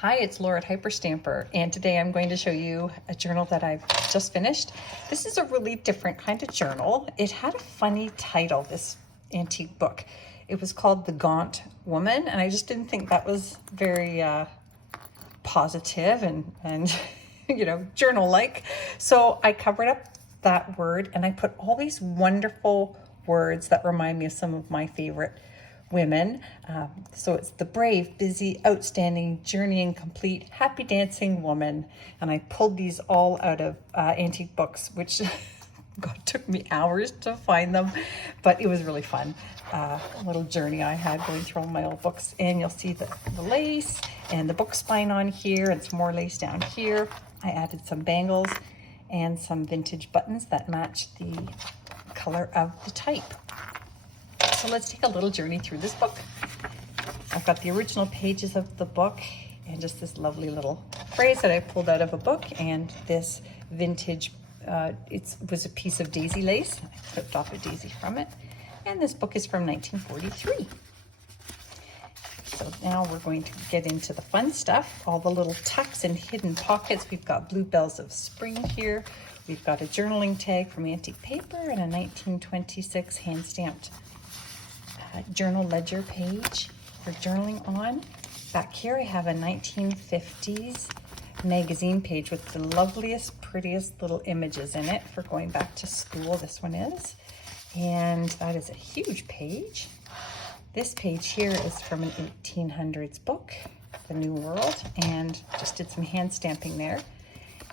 Hi, it's Laura at Hyperstamper, and today I'm going to show you a journal that I've just finished. This is a really different kind of journal. It had a funny title, this antique book. It was called The Gaunt Woman, and I just didn't think that was very positive and you know, journal-like. So I covered up that word and I put all these wonderful words that remind me of some of my favorite women. So it's the brave, busy, outstanding, journeying, complete, happy dancing woman. And I pulled these all out of antique books, which God, took me hours to find them, but it was really fun. A little journey I had going through all my old books, and you'll see the lace and the book spine on here and some more lace down here. I added some bangles and some vintage buttons that match the color of the type. So let's take a little journey through this book. I've got the original pages of the book and just this lovely little phrase that I pulled out of a book, and this vintage, it was a piece of daisy lace. I clipped off a daisy from it. And this book is from 1943. So now we're going to get into the fun stuff, all the little tucks and hidden pockets. We've got Bluebells of Spring here. We've got a journaling tag from antique paper and a 1926 hand-stamped journal ledger page for journaling on. Back here I have a 1950s magazine page with the loveliest, prettiest little images in it for going back to school. This one is. And that is a huge page. This page here is from an 1800s book, The New World, and just did some hand stamping there.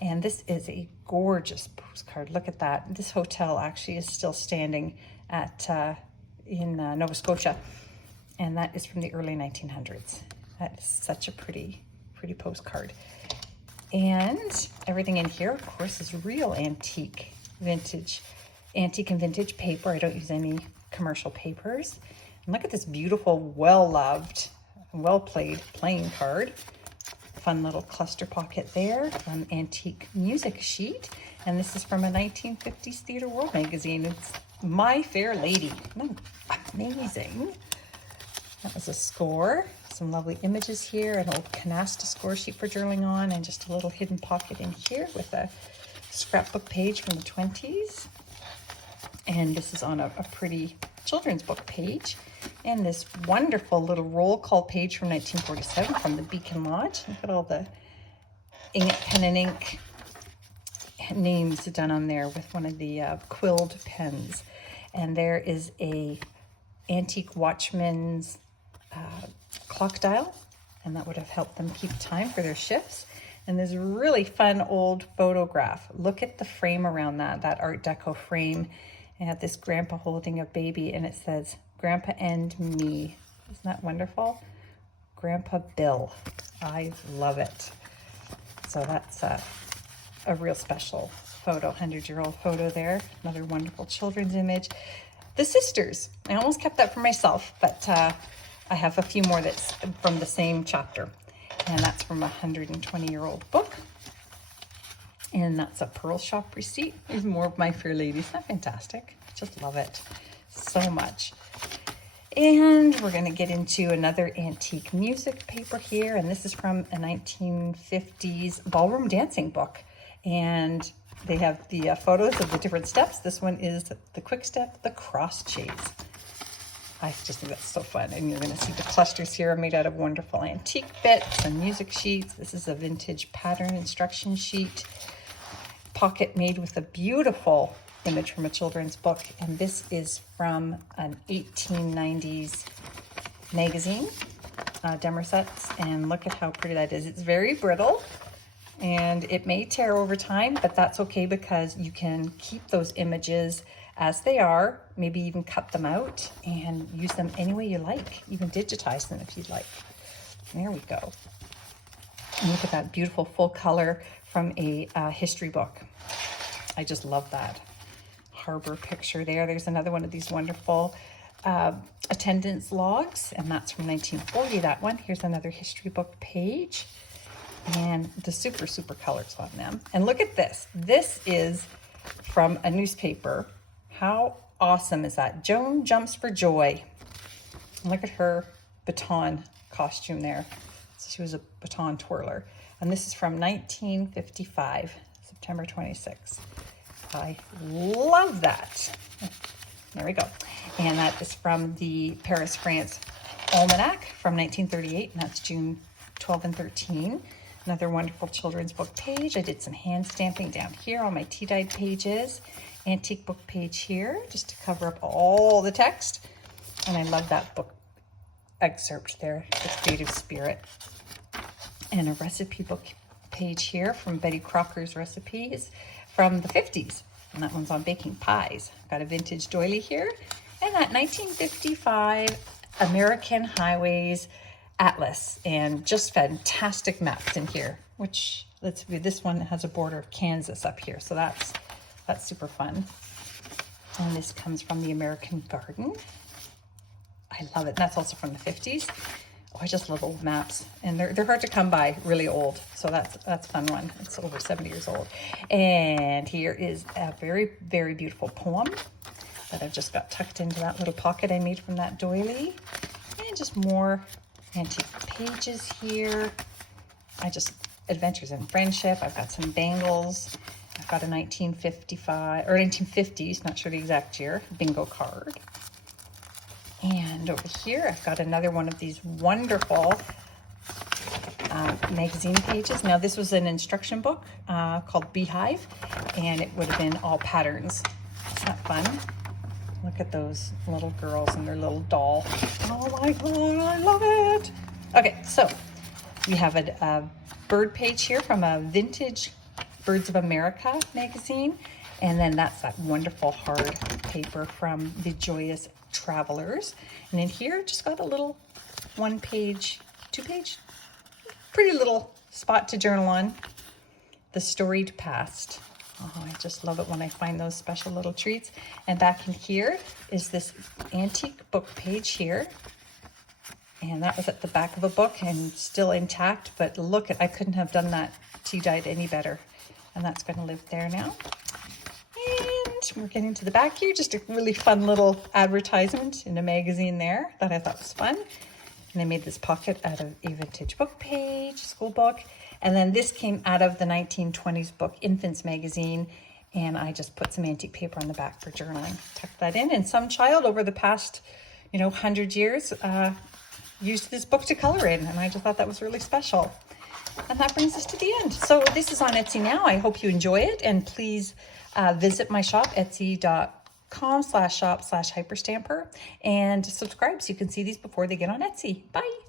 And this is a gorgeous postcard. Look at that. This hotel actually is still standing at in Nova Scotia, and that is from the early 1900s. That is such a pretty postcard. And everything in here, of course, is real antique and vintage paper. I don't use any commercial papers. And look at this beautiful, well-loved, well-played playing card. Fun little cluster pocket there, an antique music sheet. And this is from a 1950s Theatre World magazine. It's My Fair Lady. Oh, amazing. That was a score. Some lovely images here, an old canasta score sheet for journaling on, and just a little hidden pocket in here with a scrapbook page from the 20s. And this is on a pretty children's book page. And this wonderful little roll call page from 1947 from the Beacon Lodge. Look at all the pen and ink names done on there with one of the quilled pens. And there is a antique watchman's clock dial, and that would have helped them keep time for their shifts. And this really fun old photograph. Look at the frame around that Art Deco frame. I have this grandpa holding a baby, and it says, Grandpa and me. Isn't that wonderful? Grandpa Bill. I love it. So that's a real special photo, 100-year-old photo there. Another wonderful children's image. The sisters. I almost kept that for myself, but I have a few more that's from the same chapter. And that's from a 120-year-old book. And that's a Pearl Shop receipt. There's more of My Fair Lady. Isn't that fantastic? Just love it so much. And we're going to get into another antique music paper here. And this is from a 1950s ballroom dancing book. And they have the photos of the different steps. This one is the quick step, the cross chase. I just think that's so fun. And you're going to see the clusters here are made out of wonderful antique bits and music sheets. This is a vintage pattern instruction sheet. Pocket made with a beautiful image from a children's book. And this is from an 1890s magazine, Demersets. And look at how pretty that is. It's very brittle and it may tear over time, but that's okay because you can keep those images as they are, maybe even cut them out and use them any way you like. You can digitize them if you'd like. There we go. And look at that beautiful full color from a history book. I just love that harbor picture there. There's another one of these wonderful attendance logs, and that's from 1940, that one. Here's another history book page, and the super colors on them. And look at this. This is from a newspaper. How awesome is that? Joan Jumps for Joy. And look at her baton costume there. She was a baton twirler. And this is from 1955, September 26th. I love that. There we go. And that is from the Paris, France Almanac from 1938, and that's June 12 and 13. Another wonderful children's book page. I did some hand stamping down here on my tea-dyed pages. Antique book page here, just to cover up all the text. And I love that book excerpt there, The Creative Spirit. And a recipe book page here from Betty Crocker's recipes from the 50s. And that one's on baking pies. Got a vintage doily here. And that 1955 American Highways Atlas. And just fantastic maps in here, which, let's see, this one has a border of Kansas up here. So that's super fun. And this comes from the American Garden. I love it. And that's also from the 50s. Oh, I just love old maps, and they're hard to come by, really old. So that's a fun one. It's over 70 years old. And here is a very, very beautiful poem that I've just got tucked into that little pocket I made from that doily. And just more antique pages here. Adventures in Friendship. I've got some bangles. I've got a 1955 or 1950s, not sure the exact year, bingo card. And over here, I've got another one of these wonderful magazine pages. Now, this was an instruction book called Beehive, and it would have been all patterns. Isn't that fun? Look at those little girls and their little doll. Oh my God, I love it. Okay, so we have a bird page here from a vintage Birds of America magazine. And then that's that wonderful hard paper from the Joyous Travelers. And in here, just got a little 1-page, 2-page, pretty little spot to journal on. The Storied Past. Oh, I just love it when I find those special little treats. And back in here is this antique book page here. And that was at the back of a book and still intact. But look, I couldn't have done that tea-dyed any better. And that's going to live there now. And we're getting to the back here, just a really fun little advertisement in a magazine there that I thought was fun. And I made this pocket out of a vintage book page, school book. And then this came out of the 1920s book, Infants Magazine. And I just put some antique paper on the back for journaling. Tucked that in. And some child over the past, 100 years used this book to color in. And I just thought that was really special. And that brings us to the end. So this is on Etsy now. I hope you enjoy it. And please visit my shop, etsy.com/shop/hyperstamper, and subscribe so you can see these before they get on Etsy. Bye.